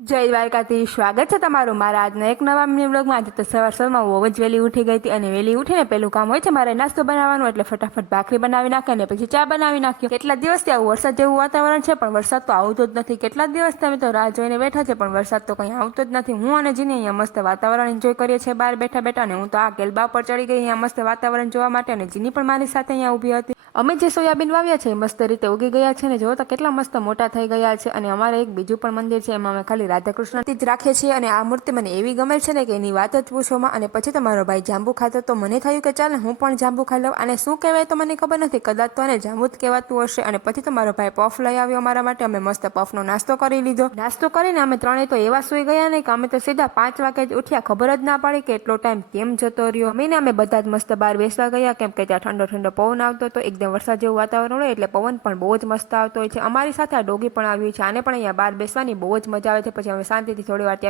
જય દ્વારકાધીશ, સ્વાગત છે તમારું મારા આજના એક નવા મિની વ્લોગમાં। આજે તો સવારમાં બહુ જ વહેલી ઉઠી ગઈ હતી અને વહેલી ઉઠીને પેલું કામ હોય છે મારે નાસ્તો બનાવવાનું, એટલે ફટાફટ ભાખરી બનાવી નાખી અને પછી ચા બનાવી નાખ્યો। કેટલા દિવસથી આવું વરસાદ જેવું વાતાવરણ છે, પણ વરસાદ તો આવતો જ નથી। કેટલા દિવસથી અમે તો રાહ જોઈને બેઠા છે, પણ વરસાદ તો કંઈ આવતો જ નથી। હું અને જીની અહીંયા મસ્ત વાતાવરણ એન્જોય કરીએ છીએ બહાર બેઠા બેઠા, અને હું તો આ ગેલબા પર ચડી ગઈ અહીંયા મસ્ત વાતાવરણ જોવા માટે, અને જીની પણ મારી સાથે અહીંયા ઊભી હતી। અમે જે સોયાબીન વાવ્યા છે એ મસ્ત રીતે ઉગી ગયા છે, ને જો તો કેટલા મસ્ત મોટા થઈ ગયા છે। અને અમારે એક બીજું પણ મંદિર છે, એમાં અમે ખાલી રાધાકૃષ્ણથી જ રાખીએ છીએ, અને આ મૂર્તિ મને એવી ગમે છે ને કે એની વાત જ પૂછોમાં। અને પછી તો મારો ભાઈ જાંબુ ખાતો, તો મને થયું કે ચાલ હું પણ જાંબુ ખાઈ લઉં। અને શું કહેવાય તો મને ખબર નથી, કદાચ તો આને જાંબુ જ કહેવાતું હશે। અને પછી તો મારો ભાઈ પફ લઈ આવ્યો મારા માટે, અમે મસ્ત પફનો નાસ્તો કરી લીધો। નાસ્તો કરીને અમે ત્રણેય તો એવા સુઈ ગયા ને કે અમે તો સીધા 5 વાગે જ ઉઠ્યા, ખબર જ ના પડી કે એટલો ટાઈમ કેમ જતો રહ્યો। અમે બધા જ મસ્ત બહાર બેસવા ગયા, કેમ કે ત્યાં ઠંડો ઠંડો પવન આવતો હતો, એકદમ વરસાદ જેવું વાતાવરણ હોય એટલે પવન પણ બહુ જ મસ્ત આવતો હોય છે। અમારી સાથે આ ડોગી પણ આવ્યું છે, આને પણ અહીંયા બહાર બેસવાની બહુ જ મજા આવે છે। પછી અમે શાંતિથી થોડી વાર ત્યાં